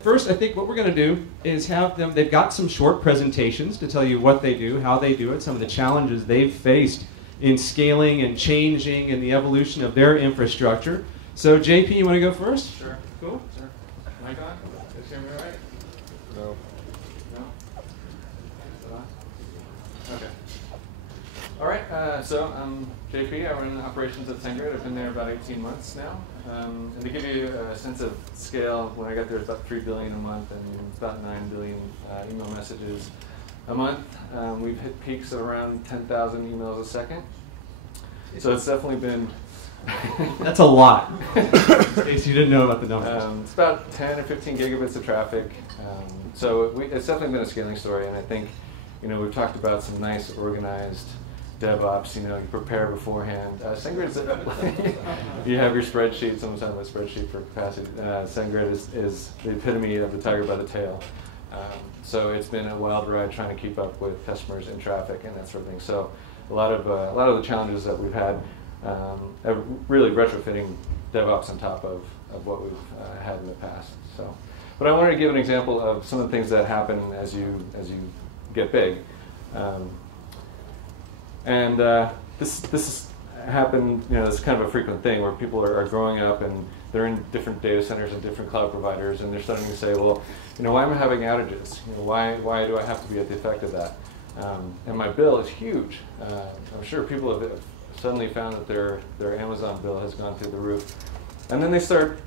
First, I think what we're going to do is have them, they've got some short presentations to tell you what they do, how they do it, some of the challenges they've faced in scaling and changing and the evolution of their infrastructure. So JP, you want to go first? Sure. Cool. Sure. Mic on? Is hear me right? No. No? Is it on? Okay. All right, so I'm JP. I run operations at SendGrid. I've been there about 18 months now. And to give you a sense of scale, when I got there, it was about 3 billion a month and about 9 billion email messages a month. We've hit peaks of around 10,000 emails a second. So it's definitely been... That's a lot, in case you didn't know about the numbers. It's about 10 or 15 gigabits of traffic. So it's definitely been a scaling story, and I think, we've talked about some nice organized DevOps, you prepare beforehand. SendGrid you have your spreadsheet, someone's talking about spreadsheet for capacity. SendGrid is the epitome of the tiger by the tail. So it's been a wild ride trying to keep up with customers and traffic and that sort of thing. So a lot of the challenges that we've had, really retrofitting DevOps on top of what we've had in the past. So, but I wanted to give an example of some of the things that happen as you get big. This has happened, it's kind of a frequent thing where people are growing up and they're in different data centers and different cloud providers, and they're starting to say, well, why am I having outages? Why do I have to be at the effect of that? And my bill is huge. I'm sure people have suddenly found that their Amazon bill has gone through the roof. And then they start,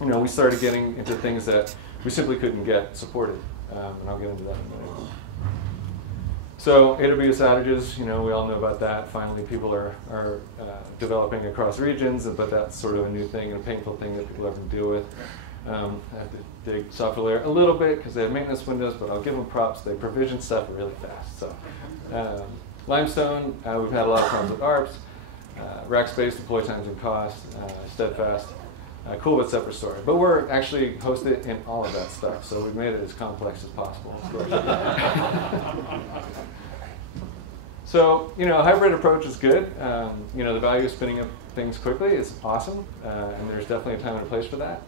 we started getting into things that we simply couldn't get supported. And I'll get into that in a minute. So AWS outages, we all know about that. Finally, people are developing across regions, but that's sort of a new thing and a painful thing that people have to deal with. I have to dig SoftLayer a little bit because they have maintenance windows, but I'll give them props. They provision stuff really fast. So Limestone, we've had a lot of problems with ARPs. Rack space, deploy times and cost, steadfast. Cool, but separate story. But we're actually hosted in all of that stuff, so we've made it as complex as possible. So, a hybrid approach is good. The value of spinning up things quickly is awesome, and there's definitely a time and a place for that.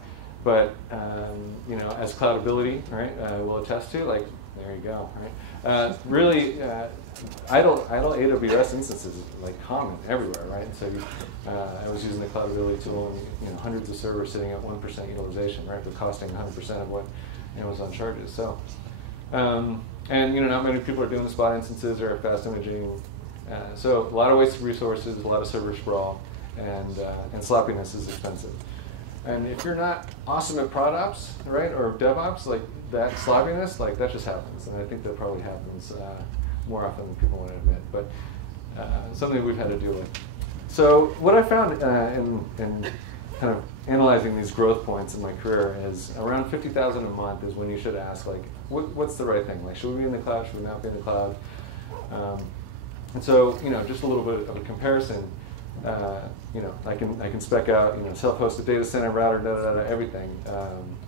But, as Cloudability, right, will attest to, there you go, right? Really, idle AWS instances is common everywhere, right? So I was using the Cloudability tool, and hundreds of servers sitting at 1% utilization, right? They're costing 100% of what Amazon charges. So, and not many people are doing the spot instances or fast imaging. So a lot of wasted resources, a lot of server sprawl, and sloppiness is expensive. And if you're not awesome at prod ops, right, or DevOps, that sloppiness, that just happens. And I think that probably happens more often than people want to admit, but something we've had to deal with. So what I found in kind of analyzing these growth points in my career is around 50,000 a month is when you should ask, what's the right thing? Should we be in the cloud? Should we not be in the cloud? And so, just a little bit of a comparison. I can spec out, self-hosted data center, router, everything,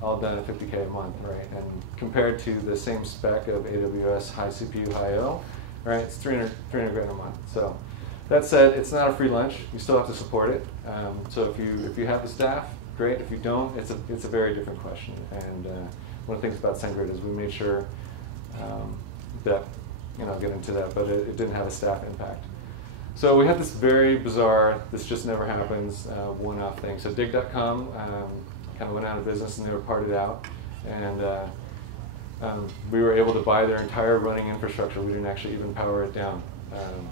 all done at 50K a month, right? And compared to the same spec of AWS high CPU, high O, right? It's 300 grand a month. So that said, it's not a free lunch. You still have to support it. So if you have the staff, great. If you don't, it's a very different question. And one of the things about SendGrid is we made sure that, I'll get into that, but it didn't have a staff impact. So we had this very bizarre, this just never happens, one-off thing. So dig.com kind of went out of business and they were parted out. And we were able to buy their entire running infrastructure. We didn't actually even power it down.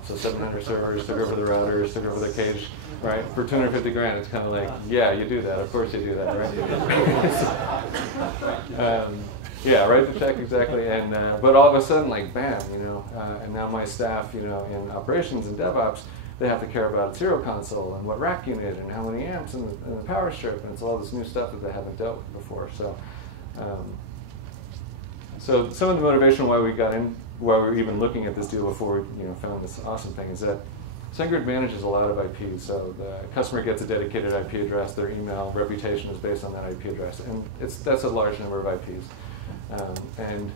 So 700 servers, took over the routers, took over the cage, right? For 250 grand, it's kind of yeah, you do that. Of course you do that, right? Yeah, write the check exactly. And but all of a sudden, bam, and now my staff, in operations and DevOps, they have to care about Serial Console and what rack unit and how many amps and the power strip, and it's all this new stuff that they haven't dealt with before. So, so some of the motivation why we were even looking at this deal before we found this awesome thing is that SendGrid manages a lot of IPs. So the customer gets a dedicated IP address. Their email reputation is based on that IP address, and that's a large number of IPs. And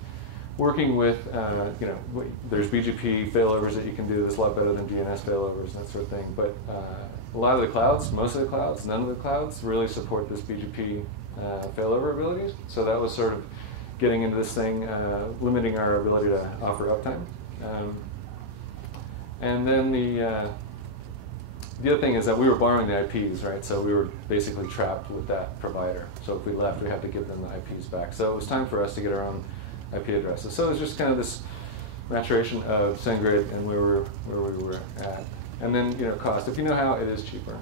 working with, there's BGP failovers that you can do. That's a lot better than DNS failovers and that sort of thing. But a lot of the clouds, most of the clouds, none of the clouds really support this BGP failover abilities. So that was sort of getting into this thing, limiting our ability to offer uptime. And then the other thing is that we were borrowing the IPs, right? So we were basically trapped with that provider. So if we left, we had to give them the IPs back. So it was time for us to get our own IP addresses. So it was just kind of this maturation of SendGrid and where we were at. And then, cost. If you know how, it is cheaper.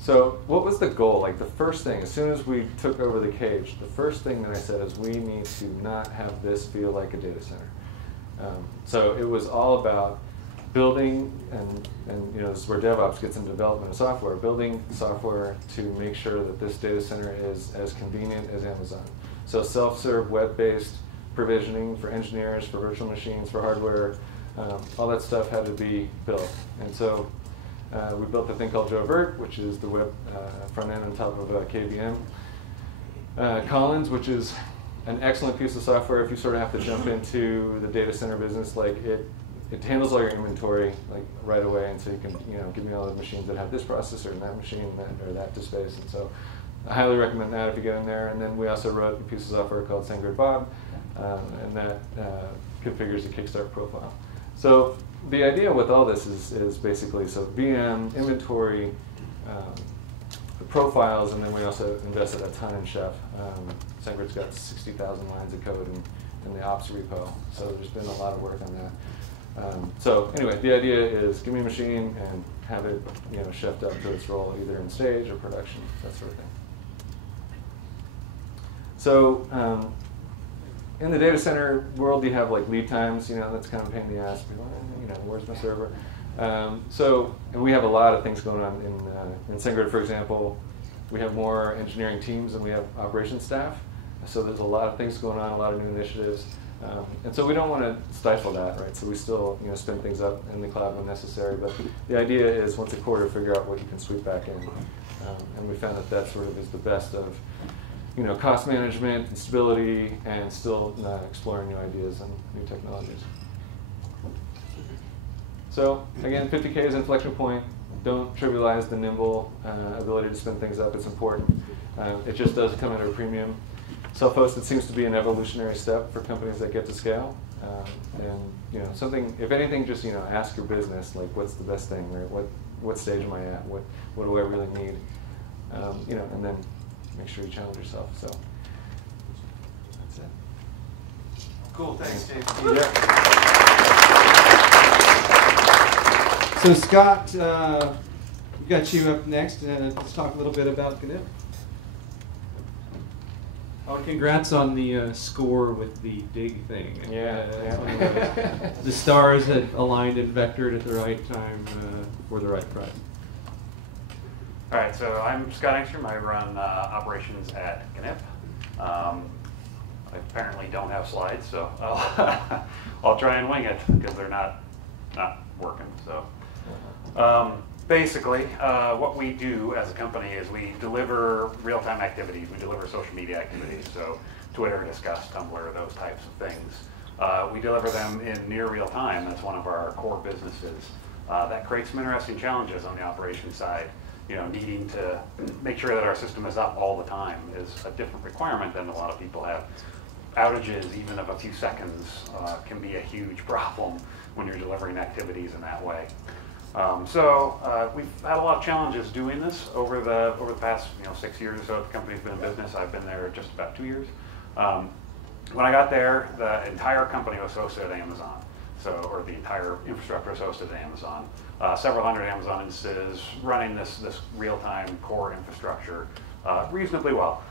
So what was the goal? Like the first thing, as soon as we took over the cage, the first thing that I said is we need to not have this feel like a data center. So it was all about building, and this is where DevOps gets into development of software, building software to make sure that this data center is as convenient as Amazon. So self-serve, web-based provisioning for engineers, for virtual machines, for hardware, all that stuff had to be built. And so we built a thing called JoVert, which is the web front end on top of KVM. Collins, which is an excellent piece of software if you sort of have to jump into the data center business. Like it handles all your inventory like right away, and so you can give me all the machines that have this processor and that machine or that disk space. And so I highly recommend that if you get in there. And then we also wrote a piece of software called SendGrid Bob, and that configures the Kickstart profile. So the idea with all this is basically VM, inventory, profiles, and then we also invested a ton in Chef. SendGrid's got 60,000 lines of code in the ops repo, so there's been a lot of work on that. So anyway, the idea is give me a machine and have it chefed up to its role either in stage or production, that sort of thing. So in the data center world, you have like lead times. That's kind of a pain in the ass. Where's my server? And we have a lot of things going on in SendGrid, for example. We have more engineering teams than we have operations staff. So there's a lot of things going on, a lot of new initiatives. And so we don't want to stifle that, right? So we still spin things up in the cloud when necessary. But the idea is once a quarter, figure out what you can sweep back in. And we found that sort of is the best of cost management and stability, and still exploring new ideas and new technologies. So again, 50K is an inflection point. Don't trivialize the nimble ability to spin things up. It's important. It just does come at a premium. Self-hosted seems to be an evolutionary step for companies that get to scale. And something, if anything, just ask your business, like what's the best thing, right? What stage am I at? What do I really need? And then make sure you challenge yourself. So that's it. Cool. Thanks, Dave. Yeah. So Scott, we got you up next. Let's talk a little bit about Gnip. Oh, congrats on the score with the dig thing. Yeah. The stars had aligned and vectored at the right time for the right price. All right, so I'm Scott Engstrom. I run operations at Gnip. I apparently don't have slides, so I'll try and wing it because they're not working. So basically, what we do as a company is we deliver real-time activities. We deliver social media activities, so Twitter, Discuss, Tumblr, those types of things. We deliver them in near real time. That's one of our core businesses. That creates some interesting challenges on the operations side. Needing to make sure that our system is up all the time is a different requirement than a lot of people have. Outages, even of a few seconds, can be a huge problem when you're delivering activities in that way. So we've had a lot of challenges doing this over the past 6 years or so. The company's been in business. I've been there just about 2 years. When I got there, the entire company was hosted at Amazon. Or the entire infrastructure is hosted at Amazon. Several hundred Amazon instances running this real-time core infrastructure reasonably well.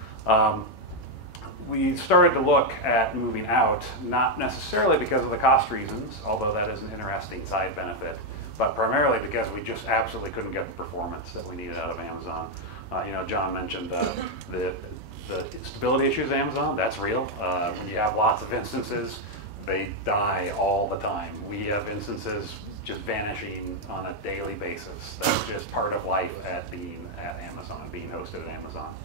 We started to look at moving out, not necessarily because of the cost reasons, although that is an interesting side benefit, but primarily because we just absolutely couldn't get the performance that we needed out of Amazon. John mentioned the stability issues at Amazon. That's real. When you have lots of instances, they die all the time. We have instances just vanishing on a daily basis. That's just part of life at being at Amazon, being hosted at Amazon.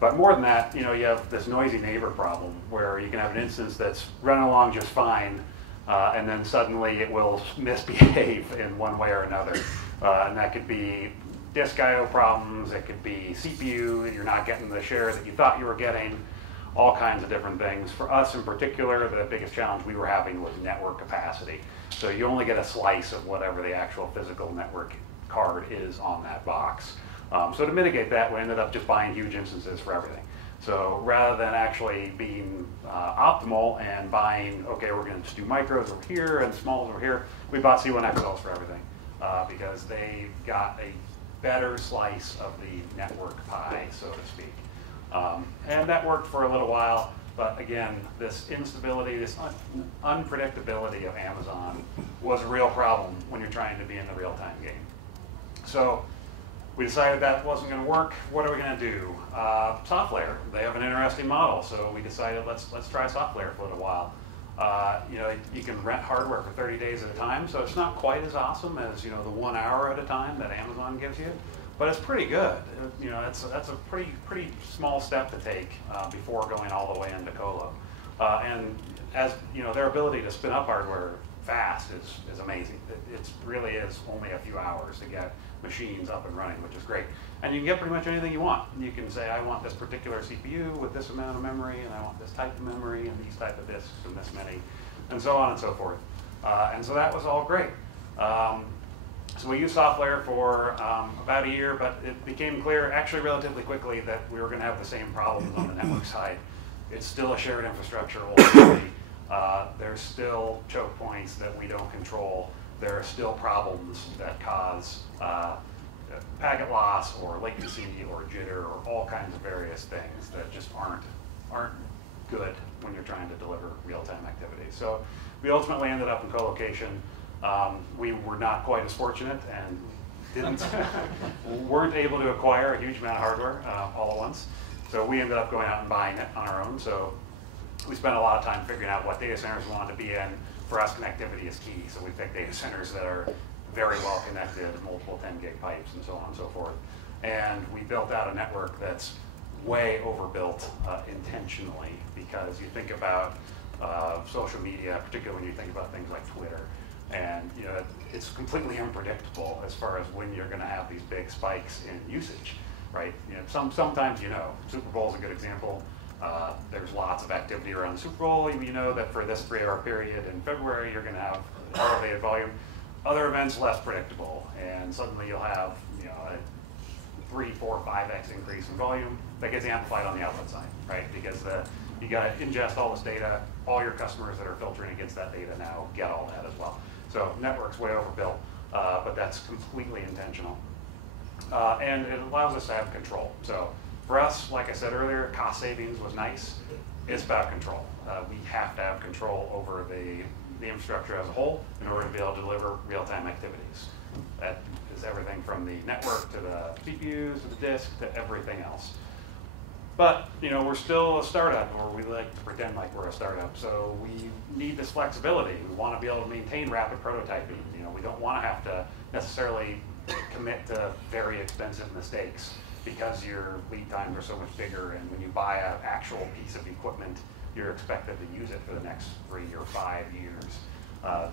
But more than that, you have this noisy neighbor problem where you can have an instance that's running along just fine, and then suddenly it will misbehave in one way or another. And that could be disk I/O problems, it could be CPU, you're not getting the share that you thought you were getting, all kinds of different things. For us in particular, the biggest challenge we were having was network capacity. So you only get a slice of whatever the actual physical network card is on that box. So to mitigate that, we ended up just buying huge instances for everything. So rather than actually being optimal and buying, okay, we're going to just do micros over here and smalls over here, we bought C1XLs for everything because they got a better slice of the network pie, so to speak. And that worked for a little while, but again, this instability, this unpredictability of Amazon was a real problem when you're trying to be in the real-time game. So we decided that wasn't going to work. What are we going to do? SoftLayer. They have an interesting model, so we decided let's try SoftLayer for a little while. You know, you can rent hardware for 30 days at a time, so it's not quite as awesome as, you know, the 1 hour at a time that Amazon gives you, but it's pretty good. You know, that's a pretty small step to take before going all the way into Colo. And as you know, their ability to spin up hardware fast is amazing. It really is only a few hours to get machines up and running, which is great. And you can get pretty much anything you want. You can say, I want this particular CPU with this amount of memory, and I want this type of memory, and these type of disks, and this many, and so on and so forth. And so that was all great. So we used SoftLayer for about a year, but it became clear actually relatively quickly that we were going to have the same problems on the network side. It's still a shared infrastructure ultimately. There's still choke points that we don't control. There are still problems that cause packet loss or latency or jitter or all kinds of various things that just aren't good when you're trying to deliver real-time activities. So we ultimately ended up in co-location. We were not quite as fortunate and weren't able to acquire a huge amount of hardware all at once. So we ended up going out and buying it on our own. So we spent a lot of time figuring out what data centers we wanted to be in. For us, connectivity is key. So we picked data centers that are very well connected, multiple 10 gig pipes and so on and so forth. And we built out a network that's way overbuilt intentionally, because you think about social media, particularly when you think about things like Twitter, and you know, it's completely unpredictable as far as when you're going to have these big spikes in usage, right? You know, sometimes, you know, Super Bowl is a good example. There's lots of activity around the Super Bowl. You know that for this 3-hour period in February, you're going to have elevated volume. Other events, less predictable, and suddenly you'll have, you know, a 3, 4, 5x increase in volume that gets amplified on the output side, right? Because you got to ingest all this data. All your customers that are filtering against that data now get all that as well. So network's way overbuilt, but that's completely intentional. And it allows us to have control. So for us, like I said earlier, cost savings was nice. It's about control. We have to have control over the infrastructure as a whole in order to be able to deliver real-time activities. That is everything from the network to the CPUs to the disk to everything else. But you know, we're still a startup, or we like to pretend like we're a startup. So we need this flexibility. We want to be able to maintain rapid prototyping. You know, we don't want to have to necessarily commit to very expensive mistakes because your lead times are so much bigger, and when you buy an actual piece of equipment, you're expected to use it for the next 3 or 5 years.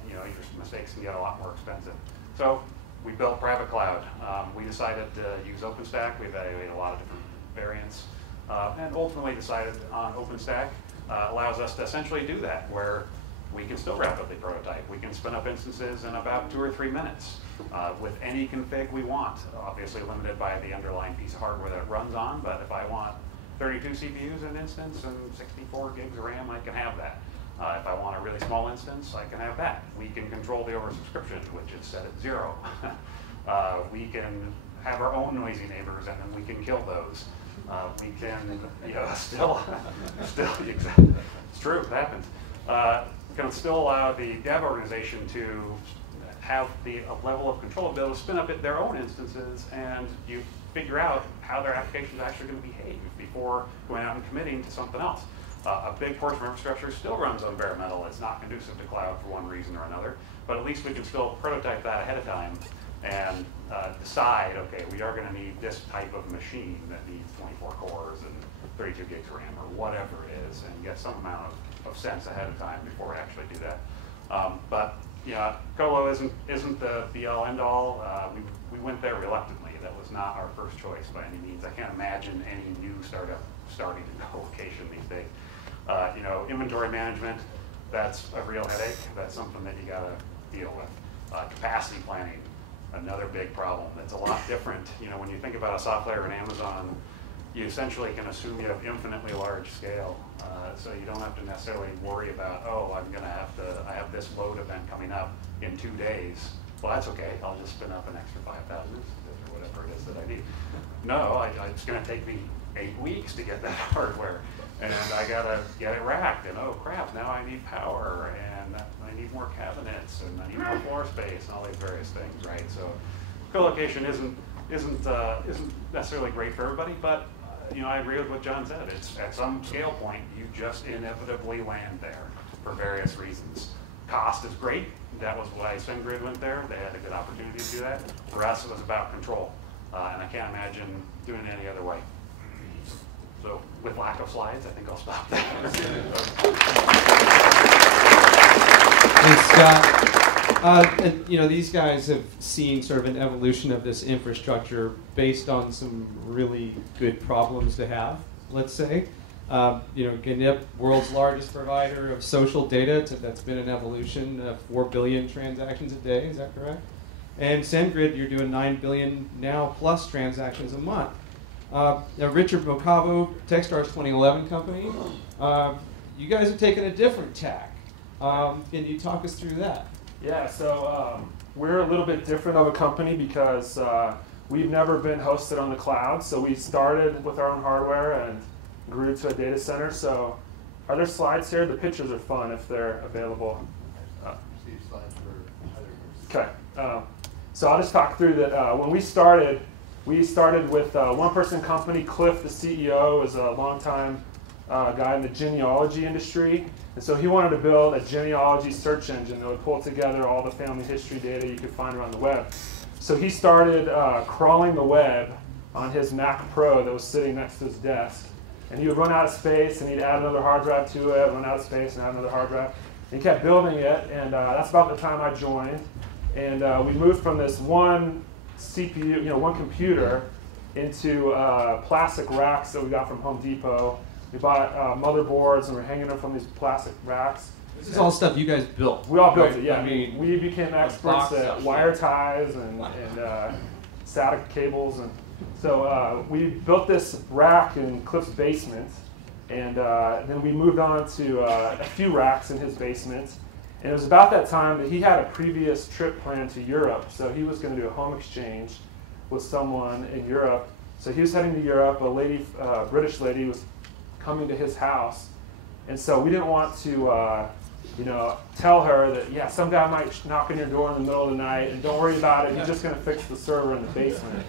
You know, your mistakes can get a lot more expensive. So we built private cloud. We decided to use OpenStack. We evaluated a lot of different variants, and ultimately decided on OpenStack. Allows us to essentially do that, where we can still rapidly prototype. We can spin up instances in about 2 or 3 minutes with any config we want. Obviously limited by the underlying piece of hardware that it runs on, but if I want 32 CPUs in an instance and 64 gigs of RAM, I can have that. If I want a really small instance, I can have that. We can control the oversubscription, which is set at 0. We can have our own noisy neighbors, and then we can kill those. We can, you know, still, it's true, it happens. Can still allow the dev organization to have a level of control, be able to spin up their own instances, and you figure out how their application is actually going to behave before going out and committing to something else. A big portion of infrastructure still runs on bare metal. It's not conducive to cloud for one reason or another, but at least we can still prototype that ahead of time and decide, okay, we are going to need this type of machine that needs 24 cores and 32 gigs of RAM or whatever it is, and get some amount of sense ahead of time before we actually do that. But yeah, Colo isn't the be-all, end-all. We went there reluctantly. That was not our first choice by any means. I can't imagine any new startup starting in co-location these days. You know, inventory management, that's a real headache. That's something that you got to deal with. Capacity planning, another big problem. That's a lot different. You know, when you think about a SoftLayer in Amazon, you essentially can assume you have infinitely large scale. So you don't have to necessarily worry about, oh, I have this load event coming up in 2 days. Well, that's okay. I'll just spin up an extra 5,000 instances or whatever it is that I need. No, it's going to take me 8 weeks to get that hardware. And I got to get it racked. And oh, crap, now I need power. And I need more cabinets. And I need more floor space and all these various things, right? So co-location isn't necessarily great for everybody, but you know, I agree with what John said. It's at some scale point, you just inevitably land there for various reasons. Cost is great. That was why SendGrid went there. They had a good opportunity to do that. For us, it was about control. And I can't imagine doing it any other way. So with lack of slides, I think I'll stop there. Thanks, Scott. And, you know, these guys have seen sort of an evolution of this infrastructure based on some really good problems to have, let's say. You know, Gnip, world's largest provider of social data, that's been an evolution of 4 billion transactions a day, is that correct? And SendGrid, you're doing 9 billion now plus transactions a month. Now Richard Mocavo, Techstars 2011 company, you guys have taken a different tack. Can you talk us through that? Yeah, so we're a little bit different of a company because we've never been hosted on the cloud. So we started with our own hardware and grew to a data center. So are there slides here? The pictures are fun if they're available. Okay, so I'll just talk through that. When we started with a one-person company. Cliff, the CEO, is a longtime guy in the genealogy industry. And so he wanted to build a genealogy search engine that would pull together all the family history data you could find around the web. So he started crawling the web on his Mac Pro that was sitting next to his desk. And he would run out of space, and he'd add another hard drive to it, run out of space, and add another hard drive. And he kept building it, and that's about the time I joined. And we moved from this one CPU, one computer, into plastic racks that we got from Home Depot. We bought motherboards, and we're hanging them from these plastic racks. This is all stuff you guys built. We all built right? it, yeah. I mean, we became experts at wire ties and SATA cables. And so we built this rack in Cliff's basement, and then we moved on to a few racks in his basement. And it was about that time that he had a previous trip planned to Europe. So he was going to do a home exchange with someone in Europe. So he was heading to Europe. A British lady was coming to his house. And so we didn't want to tell her that, yeah, some guy might knock on your door in the middle of the night, and don't worry about it, he's just going to fix the server in the basement.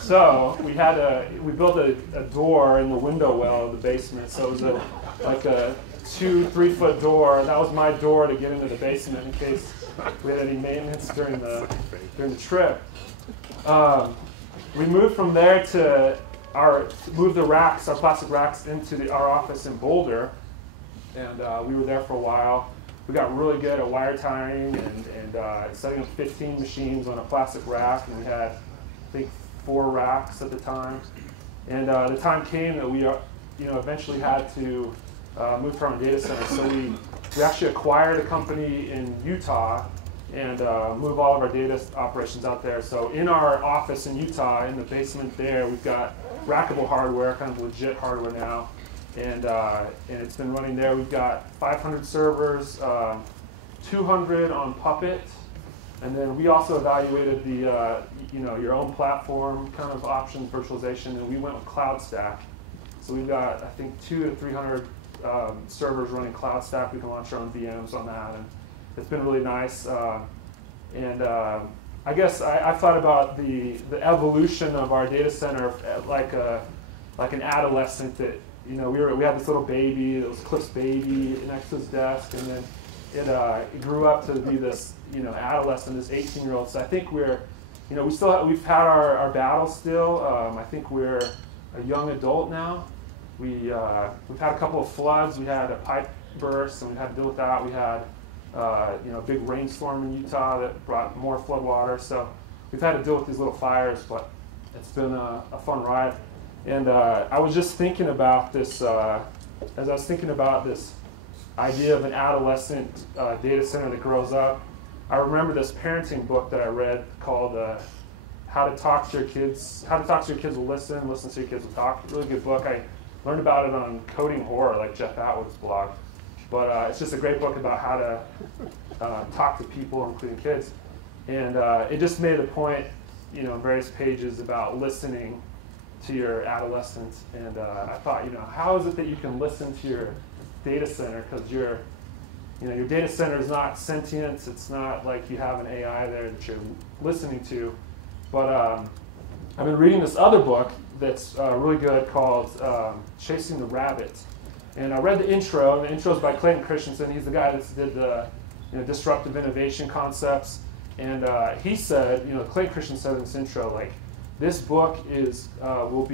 So we built a door in the window well of the basement. So it was like a 2-3 foot door. That was my door to get into the basement in case we had any maintenance during the trip. We moved from there to move the racks, our plastic racks, into our office in Boulder, and we were there for a while. We got really good at wire tying and setting up 15 machines on a plastic rack, and we had, I think, 4 racks at the time. And the time came that we eventually had to move to our own data center. So we actually acquired a company in Utah and move all of our data operations out there. So in our office in Utah, in the basement there, we've got rackable hardware, kind of legit hardware now, and it's been running there. We've got 500 servers, 200 on Puppet, and then we also evaluated the your own platform kind of options, virtualization, and we went with CloudStack. So we've got, I think, 200 to 300 servers running CloudStack. We can launch our own VMs on that, and it's been really nice. I guess I thought about the evolution of our data center like an adolescent that we had this little baby that was Cliff's baby next to his desk, and then it grew up to be this adolescent, this 18-year-old. So I think we've had our battles still. I think we're a young adult now. We've had a couple of floods. We had a pipe burst, and we had to deal with that. We had big rainstorm in Utah that brought more flood water. So we've had to deal with these little fires, but it's been a fun ride. And I was just thinking about this, as I was thinking about this idea of an adolescent data center that grows up. I remember this parenting book that I read called How to Talk to Your Kids. How to Talk to Your Kids Will Listen, Listen to Your Kids Will Talk. Really good book. I learned about it on Coding Horror, like Jeff Atwood's blog. But it's just a great book about how to talk to people, including kids. And it just made a point, in various pages about listening to your adolescents. And I thought, how is it that you can listen to your data center? Because your data center is not sentient. It's not like you have an AI there that you're listening to. But I've been reading this other book that's really good called Chasing the Rabbit. And I read the intro, and the intro is by Clayton Christensen. He's the guy that did the disruptive innovation concepts. And he said, Clayton Christensen said in this intro, like, this book will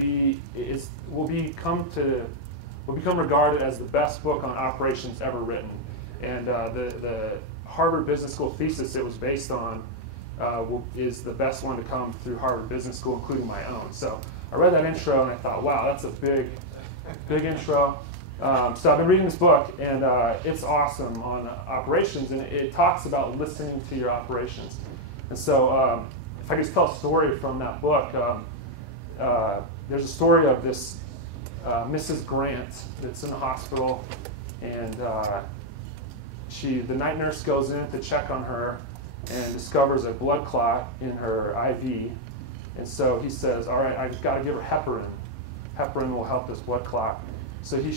become regarded as the best book on operations ever written. And the Harvard Business School thesis it was based on is the best one to come through Harvard Business School, including my own. So I read that intro and I thought, wow, that's a big intro. So I've been reading this book, and it's awesome on operations, and it talks about listening to your operations. And so if I could just tell a story from that book, there's a story of this Mrs. Grant that's in the hospital, and the night nurse goes in to check on her and discovers a blood clot in her IV. And so he says, all right, I've got to give her heparin. Heparin will help this blood clot. So he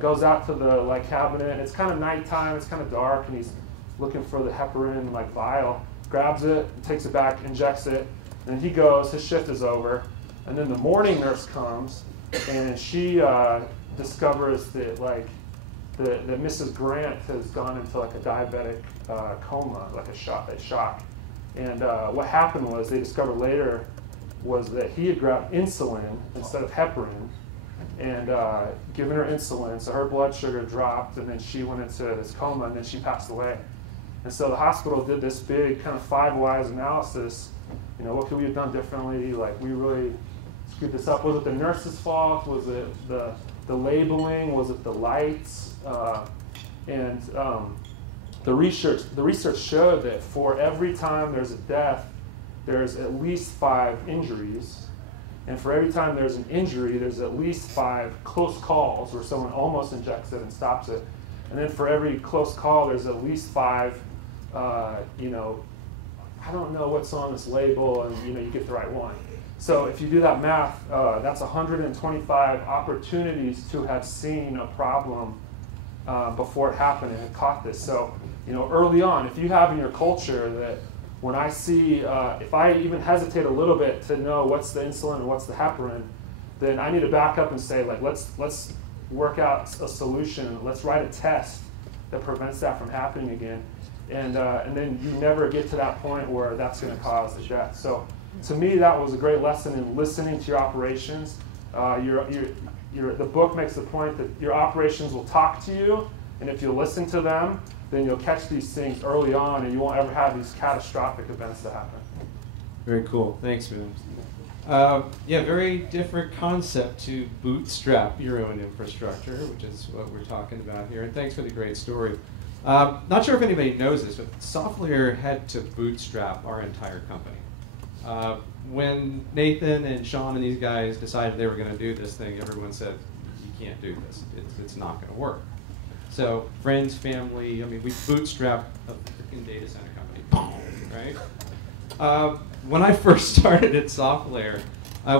goes out to the cabinet. It's kind of nighttime. It's kind of dark, and he's looking for the heparin vial. Grabs it, takes it back, injects it, and he goes. His shift is over, and then the morning nurse comes, and she discovers that that Mrs. Grant has gone into a diabetic coma, a shock. And what happened was they discovered later was that he had grabbed insulin instead of heparin, and given her insulin, so her blood sugar dropped, and then she went into this coma, and then she passed away. And so the hospital did this big kind of 5 whys analysis. What could we have done differently? We really screwed this up. Was it the nurse's fault? Was it the labeling? Was it the lights? And the research showed that for every time there's a death, there's at least 5 injuries. And for every time there's an injury, there's at least 5 close calls where someone almost injects it and stops it. And then for every close call, there's at least 5, I don't know what's on this label, and you get the right one. So if you do that math, that's 125 opportunities to have seen a problem before it happened and had caught this. So early on, if you have in your culture that when I see, if I even hesitate a little bit to know what's the insulin and what's the heparin, then I need to back up and say, let's work out a solution. Let's write a test that prevents that from happening again. And then you never get to that point where that's going to cause the death. So to me, that was a great lesson in listening to your operations. The book makes the point that your operations will talk to you, and if you listen to them, then you'll catch these things early on, and you won't ever have these catastrophic events that happen. Very cool. Thanks, man. Very different concept to bootstrap your own infrastructure, which is what we're talking about here. And thanks for the great story. Not sure if anybody knows this, but SoftLayer had to bootstrap our entire company. When Nathan and Sean and these guys decided they were going to do this thing, everyone said, you can't do this. It's not going to work. So friends, family, we bootstrapped a freaking data center company, right? When I first started at SoftLayer,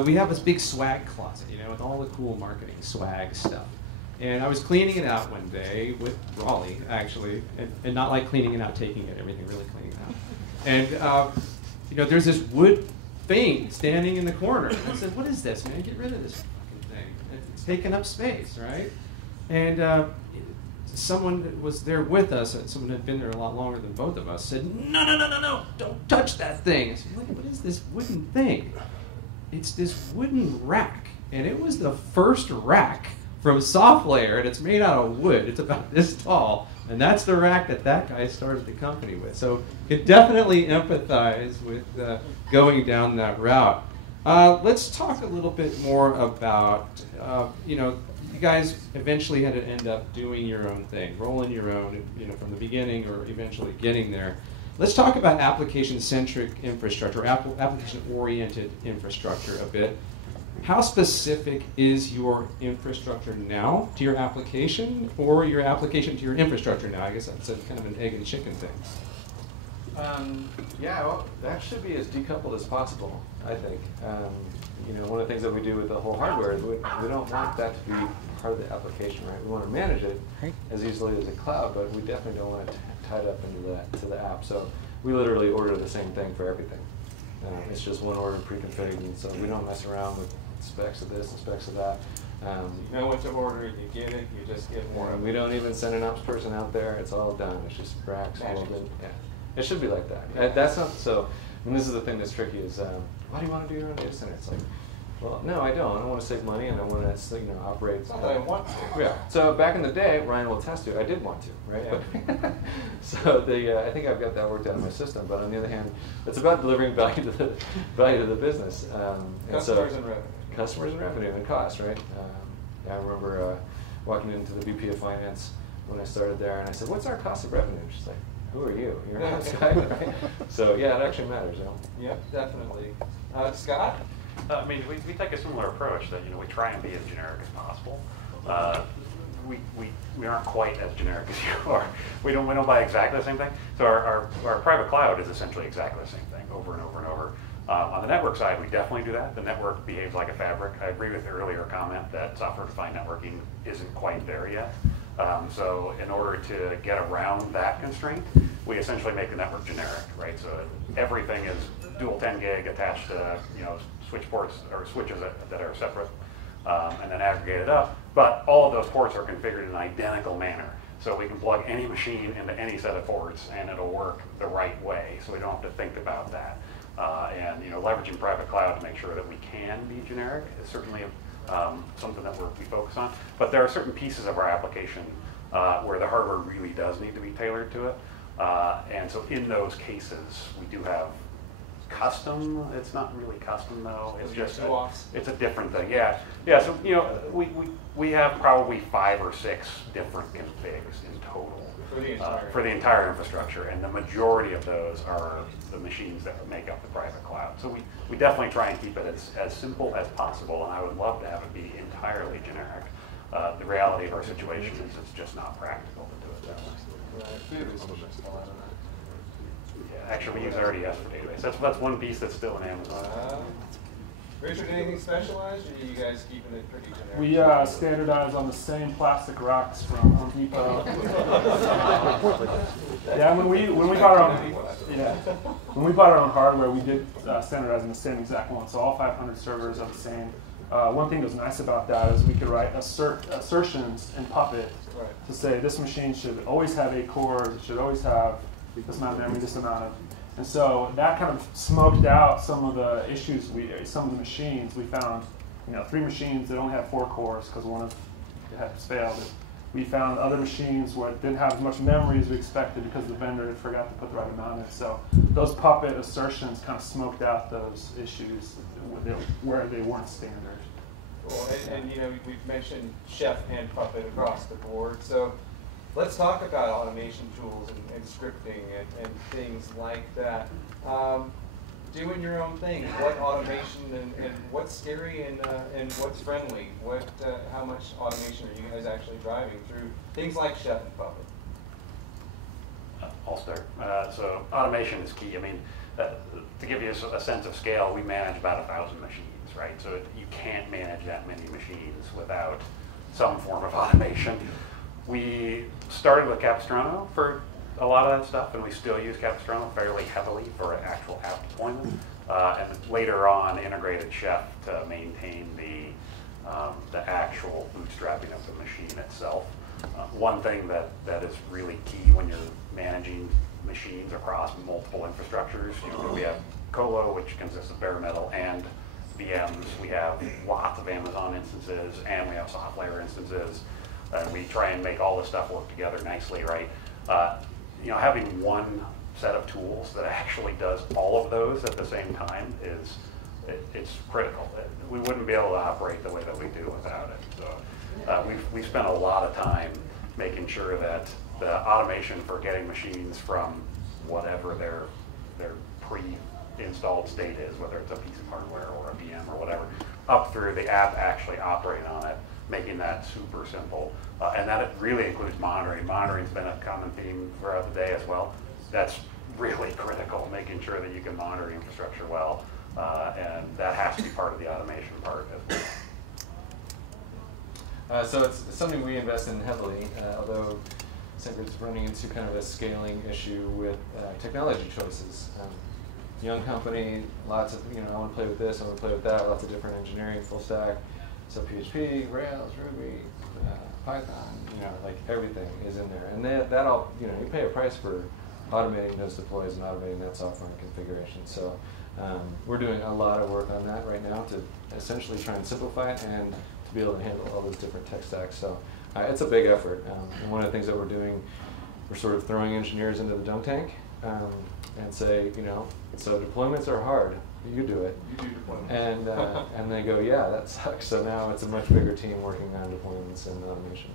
we have this big swag closet, with all the cool marketing swag stuff. And I was cleaning it out one day with Raleigh, actually, and not like cleaning it out, taking it, everything, really cleaning it out. And there's this wood thing standing in the corner. And I said, what is this, man? Get rid of this fucking thing. It's taking up space, right? And someone that was there with us, someone had been there a lot longer than both of us, said, no, don't touch that thing. I said, what is this wooden thing? It's this wooden rack, and it was the first rack from SoftLayer, and it's made out of wood. It's about this tall, And that's the rack that guy started the company with. So you can definitely empathize with going down that route. Let's talk a little bit more about, you guys eventually had to end up doing your own thing, rolling your own, from the beginning or eventually getting there. Let's talk about application-centric infrastructure, or application-oriented infrastructure a bit. How specific is your infrastructure now to your application, or your application to your infrastructure now? I guess that's kind of an egg and chicken thing. Yeah, well, that should be as decoupled as possible, I think. One of the things that we do with the whole hardware is we don't want that to be part of the application, right? We want to manage it as easily as a cloud, but we definitely don't want it tied up into the app. So we literally order the same thing for everything. It's just one order pre-configured, and so we don't mess around with specs of this and specs of that. You know what to order, you get it, you just get more of it. We don't even send an ops person out there, it's all done. It's just racks, welded. Yeah. It should be like that. Yeah. That's not so. And this is the thing that's tricky is, why do you want to do your own data center? It's like, well, no, I don't. I want to save money and I want to, operate. It's not that I want to. Yeah. So back in the day, Ryan will test you. I did want to, right? Yeah. But so I think I've got that worked out in my system. But on the other hand, it's about delivering value to the business. Customers and revenue. Customers and revenue and cost, right? I remember walking into the VP of Finance when I started there, and I said, "What's our cost of revenue?" She's like, "Who are you? You're an outsider, right?" So yeah, it actually matters, Yep, definitely. Scott? We take a similar approach that we try and be as generic as possible. We aren't quite as generic as you are. We don't buy exactly the same thing. So our private cloud is essentially exactly the same thing over and over and over. On the network side, we definitely do that. The network behaves like a fabric. I agree with the earlier comment that software-defined networking isn't quite there yet. So in order to get around that constraint, we essentially make the network generic, right? So everything is dual 10 gig attached to switch ports or switches that are separate, and then aggregated up. But all of those ports are configured in an identical manner. So we can plug any machine into any set of ports and it'll work the right way. So we don't have to think about that. And leveraging private cloud to make sure that we can be generic is certainly something that we focus on. But there are certain pieces of our application where the hardware really does need to be tailored to it. And so in those cases, we do have custom. It's not really custom though. It's just it's a different thing. Yeah. So we have probably 5 or 6 different configs in total for the entire infrastructure, and the majority of those are the machines that make up the private cloud. So we definitely try and keep it as simple as possible, and I would love to have it be entirely generic. The reality of our situation is it's just not practical to do it that way. Yeah, actually, we use RDS for database. That's one piece that's still in Amazon. Richard, anything specialized, or are you guys keeping it pretty generic? We standardize on the same plastic rocks from Home Depot. Yeah, when we bought our own hardware, we did standardize on the same exact one. So all 500 servers are the same. One thing that was nice about that is we could write assertions in Puppet to say this machine should always have 8 cores, it should always have this amount of memory, this amount of. And so that kind of smoked out some of the issues. Some of the machines we found, 3 machines that only had 4 cores because one of it had failed. We found other machines where it didn't have as much memory as we expected because the vendor had forgot to put the right amount in it. So those Puppet assertions kind of smoked out those issues where they weren't standard. Cool. And we've mentioned Chef and Puppet across the board. So let's talk about automation tools and scripting and things like that. Doing your own thing. What automation and what's scary and what's friendly? How much automation are you guys actually driving through things like Chef and Puppet? I'll start. So automation is key. To give you a sense of scale, we manage about 1,000 machines, right? So you can't manage that many machines without some form of automation. We started with Capistrano for a lot of that stuff, and we still use Capistrano fairly heavily for actual app deployment. And later on, integrated Chef to maintain the actual bootstrapping of the machine itself. One thing that is really key when you're managing machines across multiple infrastructures, we have Colo, which consists of bare metal and VMs. We have lots of Amazon instances, and we have SoftLayer instances. We try and make all this stuff work together nicely, right? You know, having one set of tools that actually does all of those at the same time it's critical. We wouldn't be able to operate the way that we do without it. So we've spent a lot of time making sure that the automation for getting machines from whatever their pre-installed state is, whether it's a piece of hardware or a VM or whatever, up through the app actually operating on it, making that super simple. And that really includes monitoring. Monitoring's been a common theme throughout the day as well. That's really critical, making sure that you can monitor infrastructure well. And that has to be part of the automation part as well. So it's something we invest in heavily, although SendGrid's running into kind of a scaling issue with technology choices. Young company, lots of, I want to play with this, I want to play with that, lots of different engineering, full stack, so PHP, Rails, Ruby, Python, like everything is in there. And that all, you pay a price for automating those deploys and automating that software and configuration. So we're doing a lot of work on that right now to essentially try and simplify it and to be able to handle all those different tech stacks. So it's a big effort. And one of the things that we're doing, we're sort of throwing engineers into the dunk tank and say, so deployments are hard. You do it. You do deployments. And they go, yeah, that sucks. So now it's a much bigger team working on deployments and automation.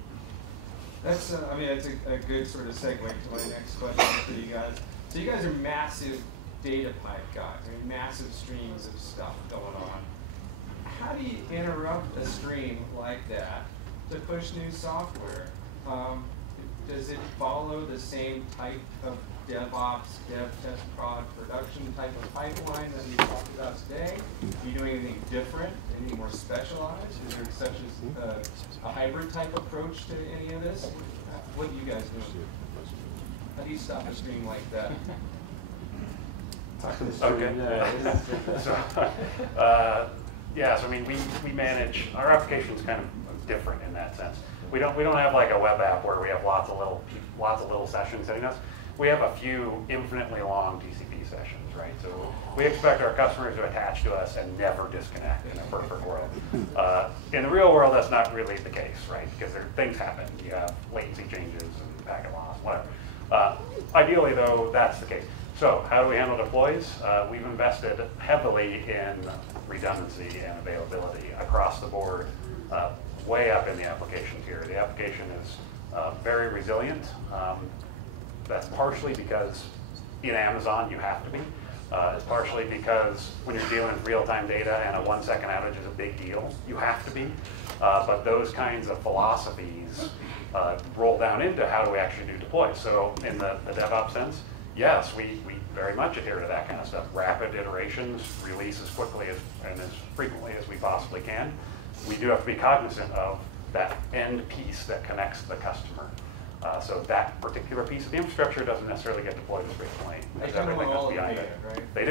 That's, that's a good sort of segue to my next question for you guys. So you guys are massive data pipe guys, massive streams of stuff going on. How do you interrupt a stream like that to push new software? Does it follow the same type of DevOps, dev, test, prod, production type of pipeline that we talked about today? Are you doing anything different, anything more specialized? Is there such as a hybrid type approach to any of this? What do you guys do? How do you stop a stream like that? Okay. So, we manage, our application's kind of different in that sense. We don't have like a web app where we have lots of little sessions hitting us. We have a few infinitely long TCP sessions, right? So we expect our customers to attach to us and never disconnect in a perfect world. In the real world, that's not really the case, right? Because things happen. You have latency changes and packet loss, whatever. Ideally, though, that's the case. So how do we handle deploys? We've invested heavily in redundancy and availability across the board, way up in the application tier. The application is very resilient. That's partially because in Amazon you have to be. It's partially because when you're dealing with real-time data and a 1-second outage is a big deal, you have to be. But those kinds of philosophies roll down into how do we actually do deploys. So in the DevOps sense, yes, we very much adhere to that kind of stuff. Rapid iterations, release as quickly and as frequently as we possibly can. We do have to be cognizant of that end piece that connects the customer. So that particular piece of the infrastructure doesn't necessarily get deployed as frequently as everything that's behind it. Right? They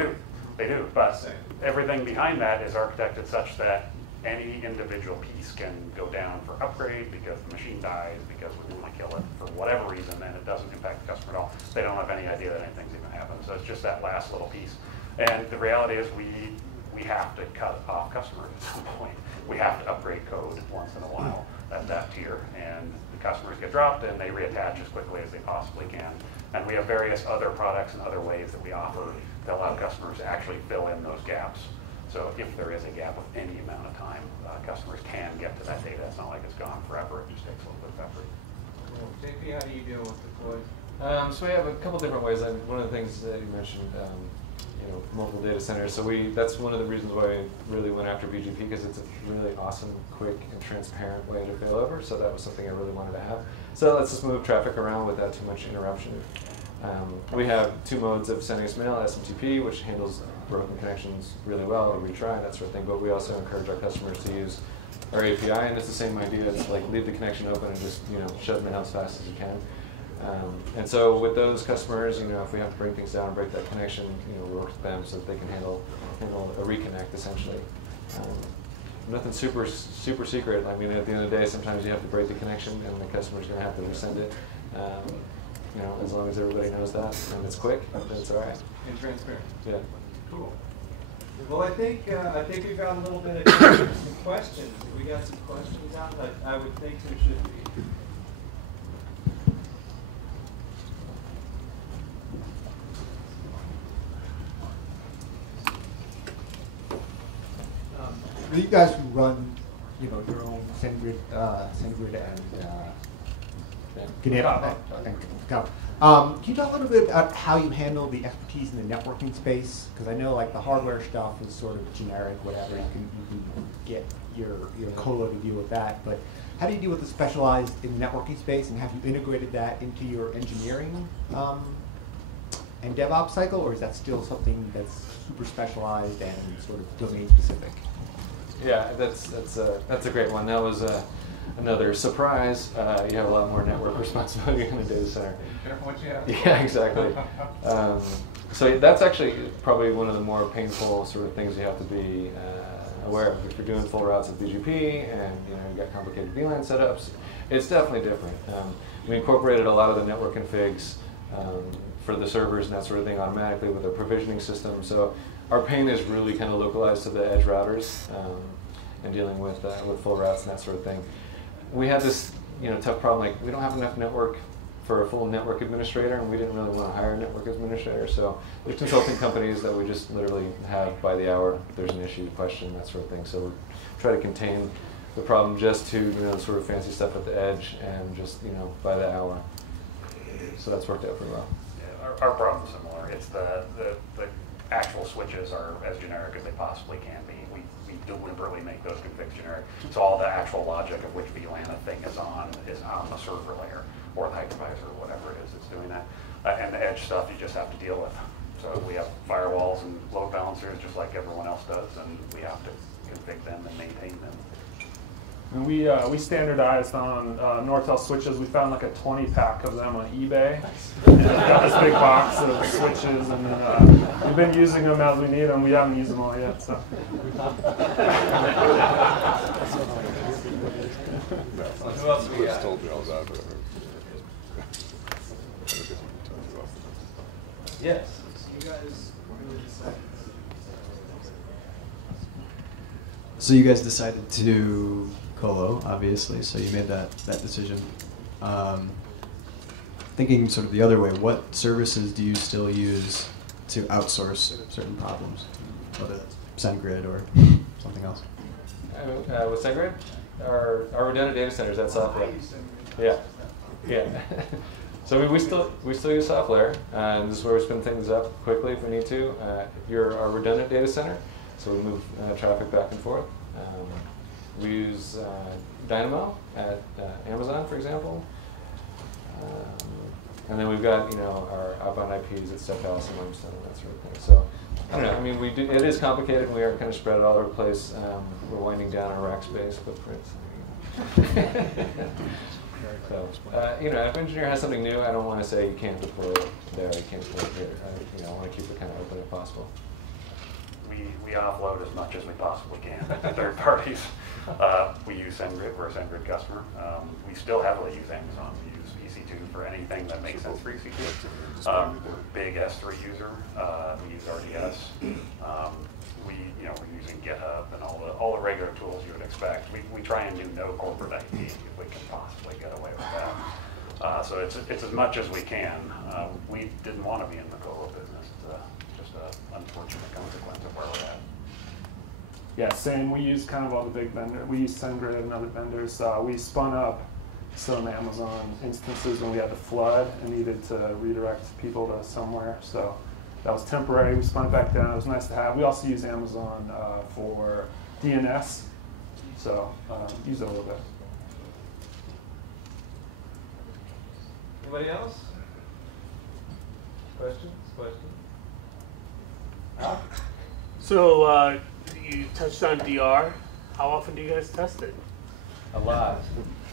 do. But everything behind that is architected such that any individual piece can go down for upgrade because the machine dies, because we want to kill it for whatever reason, and it doesn't impact the customer at all. They don't have any idea that anything's even happened. So it's just that last little piece. And the reality is we have to cut off customers at some point. We have to upgrade code once in a while at that tier, and the customers get dropped and they reattach as quickly as they possibly can. And we have various other products and other ways that we offer to allow customers to actually fill in those gaps. So if there is a gap of any amount of time, customers can get to that data. It's not like it's gone forever. It just takes a little bit of effort. JP, how do you deal with deploys? So we have a couple different ways. One of the things that you mentioned, multiple data centers. So that's one of the reasons why we really went after BGP, because it's a really awesome, quick, and transparent way to fail over. So that was something I really wanted to have. So let's just move traffic around without too much interruption. We have 2 modes of sending us mail, SMTP, which handles broken connections really well, or retry, that sort of thing. But we also encourage our customers to use our API, and it's the same idea. It's like leave the connection open and just shut them down as fast as you can. And so with those customers, if we have to bring things down and break that connection, we work with them so that they can handle a reconnect essentially. Nothing super secret. I mean, at the end of the day, sometimes you have to break the connection, and the customer's going to have to resend it. As long as everybody knows that and it's quick, then it's all right. And transparent. Yeah. Cool. Well, I think we've got a little bit of time for some questions. Have we got some questions out? I would think there should be. You guys run, your own SendGrid and Gnip. Can you talk a little bit about how you handle the expertise in the networking space? Because I know like the hardware stuff is sort of generic, whatever. You can get your colo to deal with that. But how do you deal with the specialized in the networking space, and have you integrated that into your engineering and DevOps cycle, or is that still something that's super specialized and sort of domain specific? Yeah, that's a great one. That was another surprise. You have a lot more network responsibility in a data center. Careful what you have. Yeah, exactly. So that's actually probably one of the more painful sort of things you have to be aware of. If you're doing full routes of BGP and you've got complicated VLAN setups, it's definitely different. We incorporated a lot of the network configs for the servers and that sort of thing automatically with a provisioning system. So our pain is really kind of localized to the edge routers and dealing with full routes and that sort of thing. We had this tough problem, like we don't have enough network for a full network administrator, and we didn't really want to hire a network administrator. So there's consulting companies that we just literally have by the hour. If there's an issue, question, that sort of thing. So we try to contain the problem just to the sort of fancy stuff at the edge and just by the hour. So that's worked out pretty well. Yeah, our problem's similar. It's the actual switches are as generic as they possibly can be. We deliberately make those configs generic. So all the actual logic of which VLAN a thing is on the server layer or the hypervisor or whatever it is that's doing that. And the edge stuff you just have to deal with. So we have firewalls and load balancers just like everyone else does, and we have to config them and maintain them. And we standardized on Nortel switches. We found like a 20-pack of them on eBay. And we got this big box of switches, and then we've been using them as we need them. We haven't used them all yet, so. Who else we got? Yes. You guys really decided. So you guys decided to colo, obviously, so you made that decision. Thinking sort of the other way, what services do you still use to outsource certain problems, whether it's SendGrid or something else? With SendGrid, our redundant data centers, that's SoftLayer. Yeah. So we still use SoftLayer, and this is where we spin things up quickly if we need to. You're our redundant data center, so we move traffic back and forth. We use Dynamo at Amazon, for example. And then we've got our outbound IPs at Stephouse and Limestone and that sort of thing. So I don't know. I mean, it is complicated, and we are kind of spread all over the place. We're winding down our rack space footprint. So if an engineer has something new, I don't want to say you can't deploy it there, you can't deploy it here. I want to keep it kind of open if possible. We offload as much as we possibly can to third parties. We use SendGrid. We're a SendGrid customer. We still heavily use Amazon. We use EC2 for anything that makes sense for EC2. We're a big S3 user. We use RDS. We're using GitHub and all the regular tools you would expect. We try and do no corporate IT if we can possibly get away with that. So it's as much as we can. We didn't want to be in the colo business. It's just an unfortunate consequence of where we're at. Yeah, same. We use kind of all the big vendors. We use SendGrid and other vendors. We spun up some Amazon instances when we had the flood and needed to redirect people to somewhere. So that was temporary. We spun it back down. It was nice to have. We also use Amazon for DNS. So use it a little bit. Anybody else? Questions? So you touched on DR. How often do you guys test it? A lot.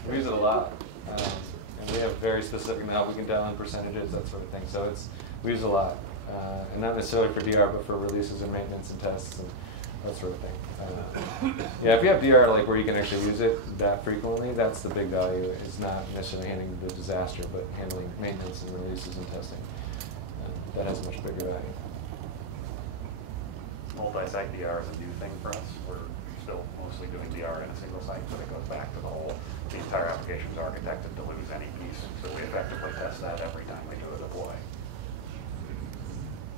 We use it a lot. And we have very specific now. We can dial in percentages, that sort of thing. So we use it a lot. And not necessarily for DR, but for releases and maintenance and tests and that sort of thing. Yeah, if you have DR where you can actually use it that frequently, that's the big value. It's not necessarily handling the disaster, but handling maintenance and releases and testing. That has a much bigger value. multi-site DR is a new thing for us. We're still mostly doing DR in a single site, but it goes back to the entire application is architected to lose any piece. So we effectively test that every time we do a deploy.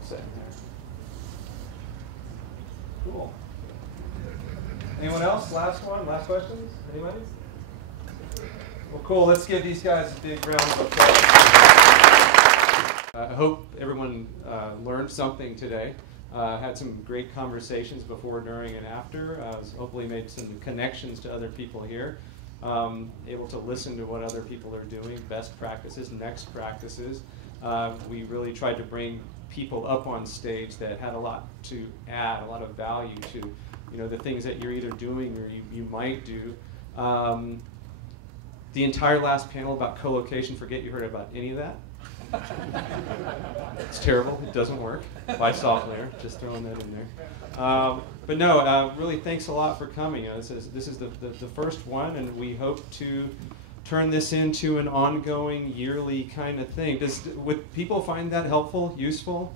Sitting there. Cool. Anyone else? Last one? Last questions? Anybody? Well, cool. Let's give these guys a big round of applause. I hope everyone learned something today. Had some great conversations before, during, and after. Hopefully made some connections to other people here. Able to listen to what other people are doing, best practices, next practices. We really tried to bring people up on stage that had a lot to add, a lot of value to, the things that you're either doing or you might do. The entire last panel about co-location, forget you heard about any of that. It's terrible. It doesn't work. By SoftLayer, just throwing that in there. But no, really thanks a lot for coming. This is the first one, and we hope to turn this into an ongoing, yearly kind of thing. Would people find that helpful, useful,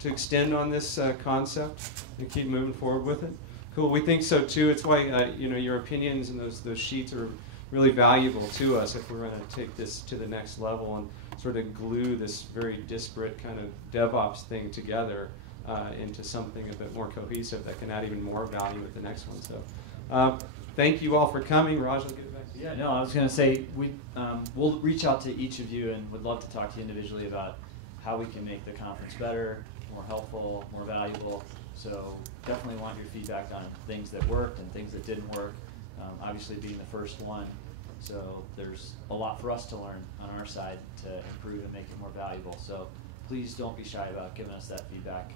to extend on this concept and keep moving forward with it? Cool. We think so too. It's why your opinions and those sheets are really valuable to us if we're going to take this to the next level and sort of glue this very disparate kind of DevOps thing together into something a bit more cohesive that can add even more value with the next one. So thank you all for coming. Raj, I'll give it back to you. Yeah, no, I was going to say we'll reach out to each of you and would love to talk to you individually about how we can make the conference better, more helpful, more valuable. So definitely want your feedback on things that worked and things that didn't work. Obviously being the first one, so there's a lot for us to learn on our side to improve and make it more valuable. So please don't be shy about giving us that feedback.